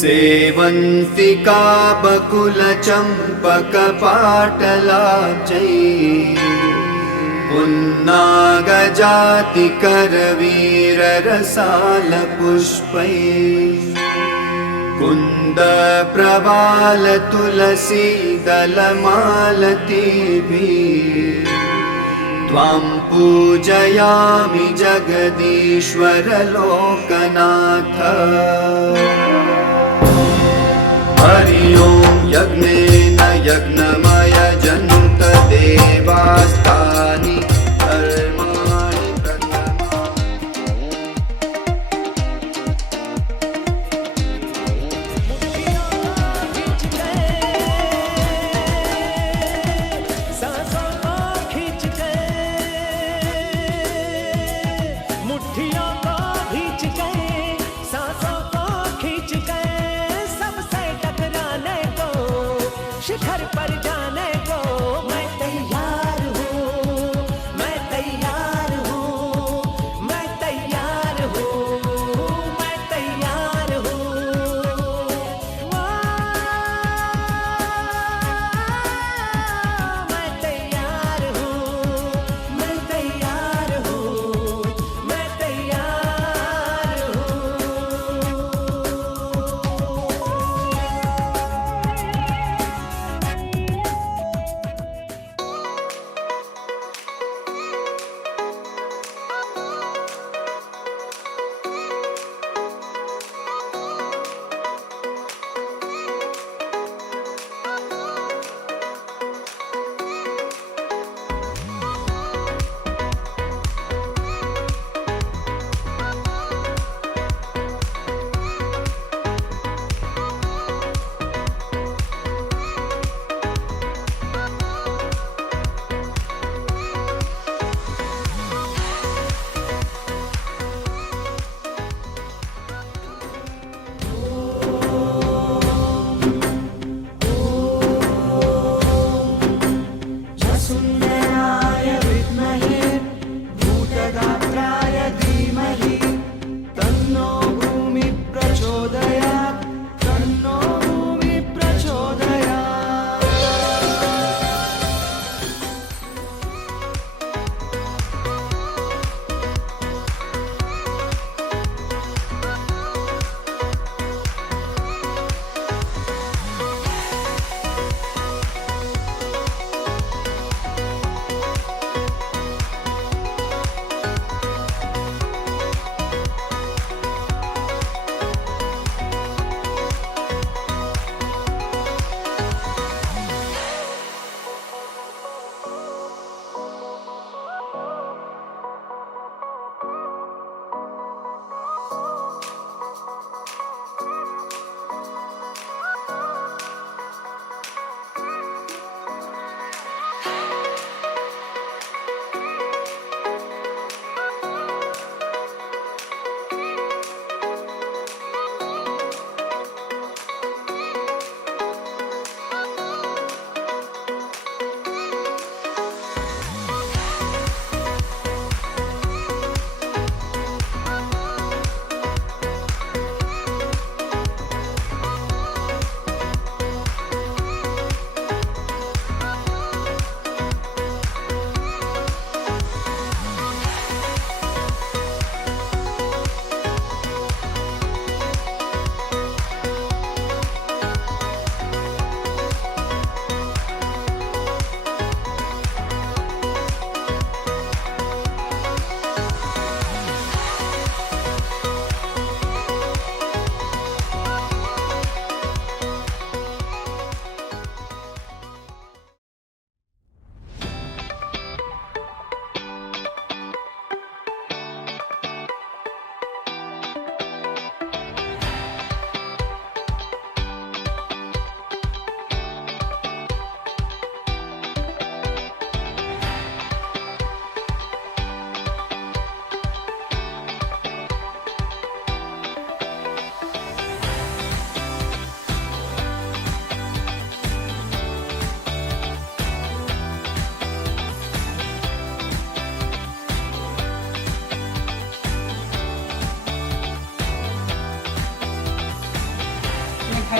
सेवन्तिका बकुलचम्पकपाटलाब्जै पुन्नागजातिकरवीररसालपुष्पै कुन्दप्रवालतुलसीदलमालतीभिः त्वां पूजयामि जगदीश्वर लोकनाथ। हरि ओं यज्ञेन यज्ञमयजन्त देवास्तानि कर्माणि मुट्ठियों को खींच गए, सांसों को खींच गए, सबसे टकराने को, शिखर पर जाने को मैं तैयार हूँ।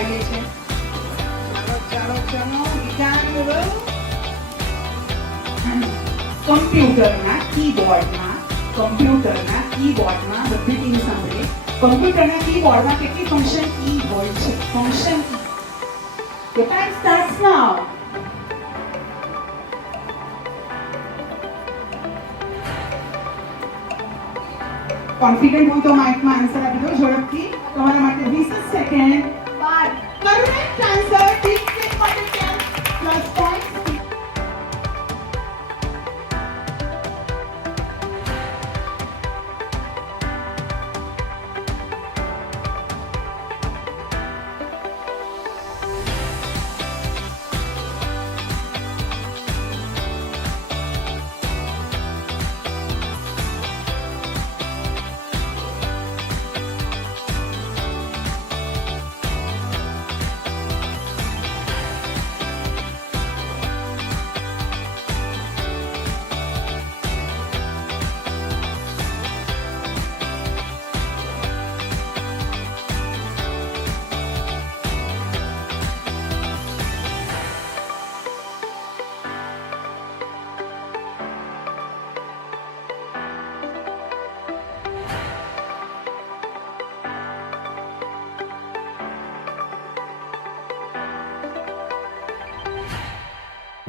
પાડીએ છીએ. ચાલો વિધાન બોલો. કમ્પ્યુટરના કીબોર્ડમાં બધી ટીમ સાંભળે. કમ્પ્યુટરના કીબોર્ડમાં કેટલી ફંક્શન કી હોય છે? Function key. The time starts now. Confident હોય તો માઇકમાં આન્સર આપી દો ઝડપથી. તમારા માટે 20 second. Correct answer. Tick tick માટે 10 પ્લસ પોઈન્ટ.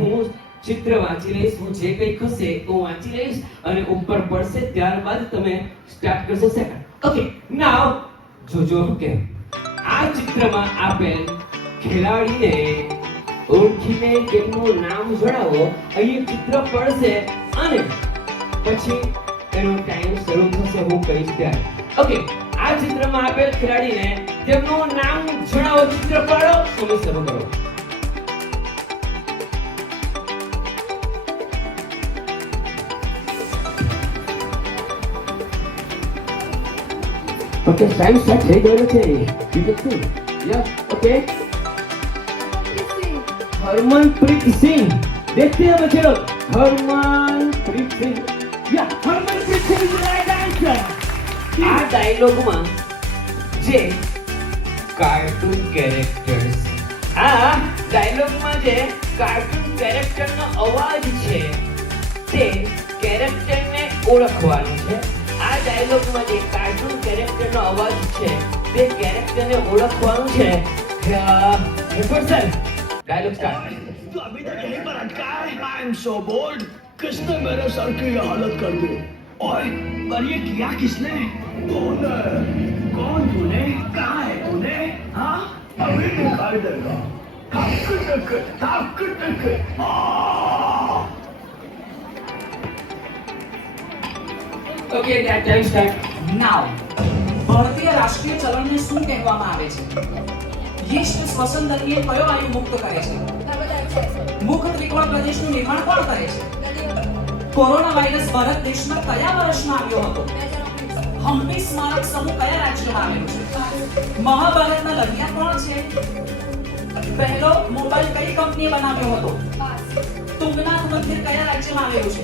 હું ચિત્ર વાંચી લઈશ, હું જે કંઈ ખસે હું વાંચી લઈશ અને ઉપર પડશે ત્યારબાદ તમે સ્ટાર્ટ કરશો સેકન્ડ. ઓકે, નાઉ જોજો કે આ ચિત્રમાં આપેલ ખેલાડીને ઓળખીને તેમનું નામ જણાવો. અહીં ચિત્ર પડશે અને પછી એનો ટાઈમ શરૂ થશે, હું કહીશ ત્યારે. ઓકે, આ ચિત્રમાં આપેલ ખેલાડીને તેમનું નામ જણાવો. ચિત્ર પાડો, તમે શરૂ કરો. Okay, time start થઈ ગયો છે. You can see. Yeah, okay. Harmanpreet Singh. देखते हैं बच्चे लोग. Harmanpreet Singh. Yeah, Harmanpreet Singh is the right answer. આ ડાયલોગમાં જે કાર્ટૂન કેરેક્ટર્સ, આ ડાયલોગમાં જે કાર્ટૂન કેરેક્ટરનો અવાજ છે તે કેરેક્ટરને ઓળખવાનું છે. આ ડાયલોગમાં જે કાર્ટૂન કેરેક્ટરનો અવાજ છે તે કેરેક્ટરને ઓળખવાનું છે. હેફર સર, ડાયલોગ સ્ટાર્ટ. तो अभी तक यहीं पर अटका है. I am so bold. किसने मेरे सर की ये हालत कर दी? ओए, पर ये किया किसने? तूने. कौन तूने? कहाँ है तूने? हाँ, अभी दिखाई देगा. थक टक. Okay, that time start. Now ભારતીય રાષ્ટ્રીય ચલણને શું કહેવામાં આવે છે? યીસ્ટ શ્વસન દરમિયાન કયો વાયુ મુક્ત કરે છે? મુખ ત્રિકોણ પ્રદેશનું નિર્માણ કોણ કરે છે? કોરોના વાયરસ ભારત દેશમાં કયા વર્ષમાં આવ્યો હતો? હમ્પી સ્મારક સમૂહ કયા રાજ્યમાં આવેલું છે? મહાભારતના લઢિયા કોણ છે? પહેલો મોબાઈલ કઈ કંપનીએ બનાવ્યો હતો? તુંગનાથ મંદિર કયા રાજ્યમાં આવેલું છે?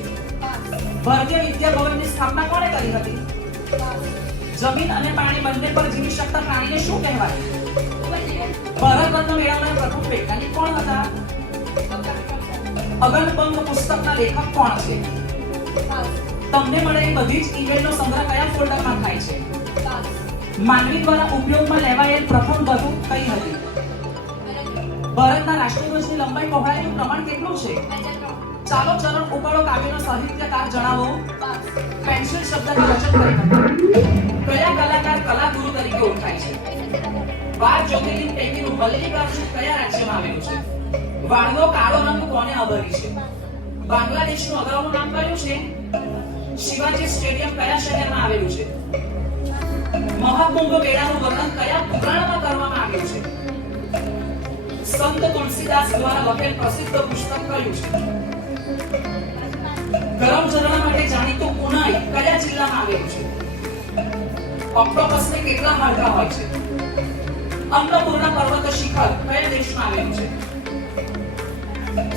ભારતીય વિદ્યા ભવનની સ્થાપના કોણે કરી હતી? જમીન અને પાણી બંને પર જીવી શકતા પ્રાણીને શું કહેવાય? ભારત રત્ન મેળવનાર પ્રથમ વૈજ્ઞાનિક કોણ હતા? અગનભંગ પુસ્તકના લેખક કોણ છે? તમને મળેલી બધી જ ઈમેલનો સંગ્રહ કયા ફોલ્ડરમાં થાય છે? માનવી દ્વારા ઉપયોગમાં લેવાયેલ પ્રથમ બંદૂક કઈ હતી? ભારતના રાષ્ટ્રધ્વજની લંબાઈ પહોળાઈનું પ્રમાણ કેટલું છે? ચાલો ચરણ ઉપાડો કાવ્યનો સાહિત્યકાર જણાવો. પેન્સિલ શબ્દનું રચન કરી હતી. કયા કલાકાર કલાગુરુ તરીકે ઓળખાય છે? 12 જ્યોતિર્લિંગ પૈકીનું મલ્લિકાર્જુન કયા રાજ્યમાં આવેલું છે? વાળનો કાળો રંગ કોને અબરી છે? બાંગ્લાદેશનું અગાઉનું નામ કયું છે? શિવાજી સ્ટેડિયમ કયા શહેરમાં આવેલું છે? મહાકુંભ મેળાનું વર્ણન કયા પુરાણમાં કરવામાં આવ્યું છે? સંત તુલસીદાસ દ્વારા લખેલ પ્રસિદ્ધ પુસ્તક કયું છે? ગરમ ઝરણા માટે જાણીતું ઉનાઈ કયા જિલ્લામાં આવેલું છે? ઓક્ટોપસને કેટલા હાડકાં હોય છે? અન્નપૂર્ણા પર્વત શિખર કયા દેશમાં આવેલું છે?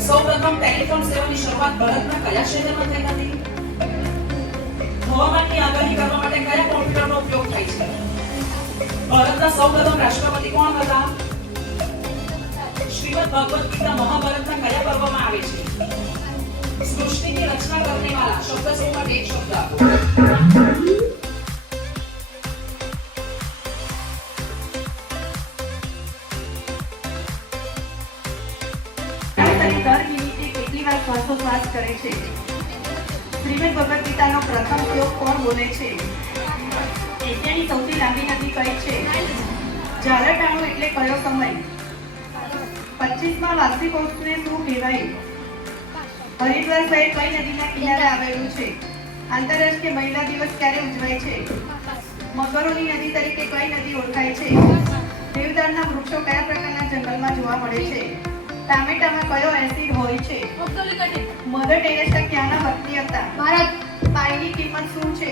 સૌપ્રથમ ટેલિફોન સેવાની શરૂઆત ભારતના કયા શહેરમાં થઈ હતી? હવામાનની આગાહી કરવા માટે કયા કોમ્પ્યુટરનો ઉપયોગ થાય છે? ભારતના સૌપ્રથમ રાષ્ટ્રપતિ કોણ હતા? શ્રીમદ ભગવદ ગીતા મહાભારતના કયા પર્વમાં આવે છે? સૃષ્ટિની રચના કરને વાળા શબ્દ से पर एक शब्द आपको। દર મિનિટે કેટલી વાર શ્વાસોશ્વાસ કરે છે? શ્રીમદ ભગવદ ગીતાનો પ્રથમ શ્લોક કોણ બોલે છે? એશિયાની સૌથી લાંબી નદી કઈ છે? ઝાલરટાણું એટલે કયો સમય? 25મા વાર્ષિકોત્સવને શું કહેવાય? હરિદ્વાર શહેર કઈ નદીના કિનારે આવેલું છે? આંતરરાષ્ટ્રીય મહિલા દિવસ ક્યારે ઉજવાય છે? મગરોની નદી તરીકે કઈ નદી ઓળખાય છે? દેવદારના વૃક્ષો કયા પ્રકારના જંગલમાં જોવા મળે છે? ટામેટામાં કયો એસિડ હોય છે? મધર ટેરેસા ક્યાંના વ્યક્તિ હતા? ભારત પાણીની કિંમત શું છે?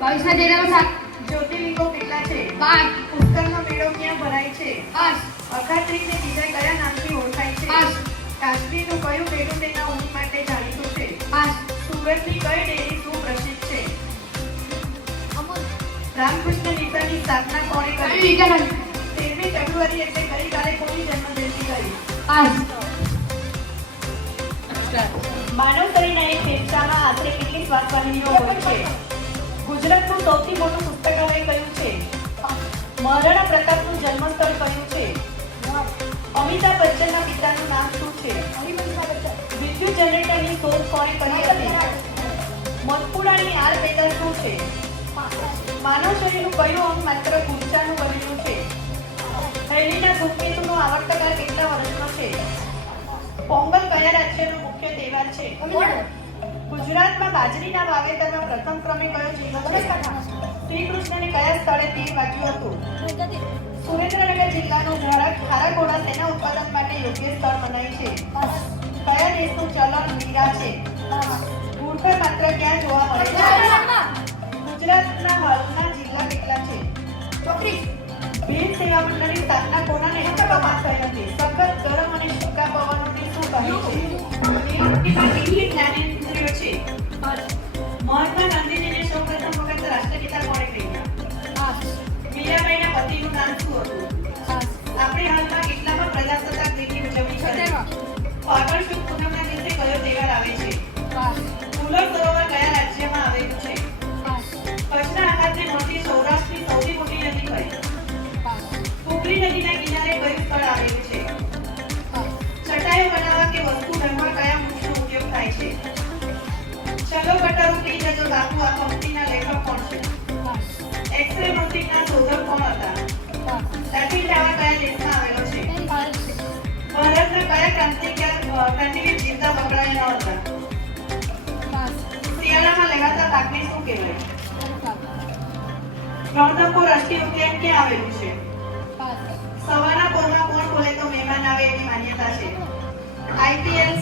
22,7 જ્યોતિર્લિંગો કેટલા છે? 5 પુષ્કરનો મેળો ક્યાં ભરાય છે? 5 અખાત્રીજને બીજા કયા નામથી ઓળખાય છે? 5 કાશ્મીરનું કયું બેડું તેના ઊંટ માટે જાણીતું છે? 5 સુરતની કઈ ડેરી સુપ્રસિદ્ધ છે? અમુલ રામકૃષ્ણ મિશનની સ્થાપના કોણે સ્વામી કરી? વિવેકાનંદ 13મી ફેબ્રુઆરી એટલે ગઈકાલે કોની જન્મજયંતિ કરી? 5 માનવ શરીરના એક ફેફસામાં આશરે કેટલી શ્વાસવાહિનીઓ હોય છે? ગુજરાતનું સૌથી મોટું પુસ્તકાલય કયું છે? મહારાણા પ્રતાપનું જન્મસ્થળ કયું છે? અમિતાભ બચ્ચનના પિતાનું નામ શું છે? વિદ્યુત જનરેટરની શોધ કોણે કરી હતી? મધપુરાની આડપેદાશ શું છે? માનવ શરીરનું કયું અંગ માત્ર ગુંચાનું બનેલું છે? થેલીના ધૂમકેતુનો આવર્તકાળ કેટલા વર્ષનો છે? પોંગલ કયા રાજ્યનો મુખ્ય તહેવાર છે? ગુજરાતમાં બાજરીના વાવેતરમાં પ્રથમ ક્રમે કયો જિલ્લો છે? શ્રી કૃષ્ણને કયા સ્થળે તીર વાગ્યું હતું? સુરેન્દ્રનગર જિલ્લાનું ખારાઘોડા તેના ઉત્પાદન માટે યોગ્ય સ્થળ મનાય છે? કયા દેશનું ચલણ વીરા છે? ઘૂંટણ માત્ર ક્યાં જોવા મળે છે? ગુજરાતના હાલના જિલ્લા કેટલા છે? 34 ભીમ સેવા મંડળની સ્થાપના કોના નેતૃત્વમાં થઈ હતી? સખત ગરમ અને સૂકા પવનોને શું કહે છે? નીલગીરીમાં કેટલી જ્ઞાનેન્દ્રિયો છે? મહાત્મા ગાંધીજીને સૌપ્રથમ વખત રાષ્ટ્રપિતા કોણે કહ્યા? મીરાબાઈના પતિનું નામ શું હતું? આપણે હાલમાં કેટલામાં પ્રજાસત્તાક દિનની ઉજવણી કરી? ફાગણ સુદ પૂનમના દિવસે કયો તહેવાર આવે છે? ફુલર સરોવર કયા રાજ્યમાં આવેલું છે? કચ્છના આખાતને મળતી સૌરાષ્ટ્રની સૌથી મોટી નદી કઈ? હુગલી નદીના કિનારે કયું સ્થળ આવેલું છે? ચટાઈઓ બનાવવા કે વસ્તુ ઢંકવા કયા વૃક્ષનો ઉપયોગ થાય છે? ચલો ગટરો પી જજો બાપુ આ પંક્તિના લેખક કોણ છે? એક્સરે મશીનના શોધક કોણ હતા? એફિલ ટાવર કયા દેશમાં આવેલો છે? ભારતના કયા ક્રાંતિવીર જીવતા પકડાયા ન હતા? શિયાળામાં લેવાતા પાકને શું કહેવાય? રણથંભોર રાષ્ટ્રીય ઉદ્યાન ક્યાં આવેલું છે? સવારના પોરમાં કોણ બોલે તો મહેમાન આવે એવી માન્યતા છે? IPL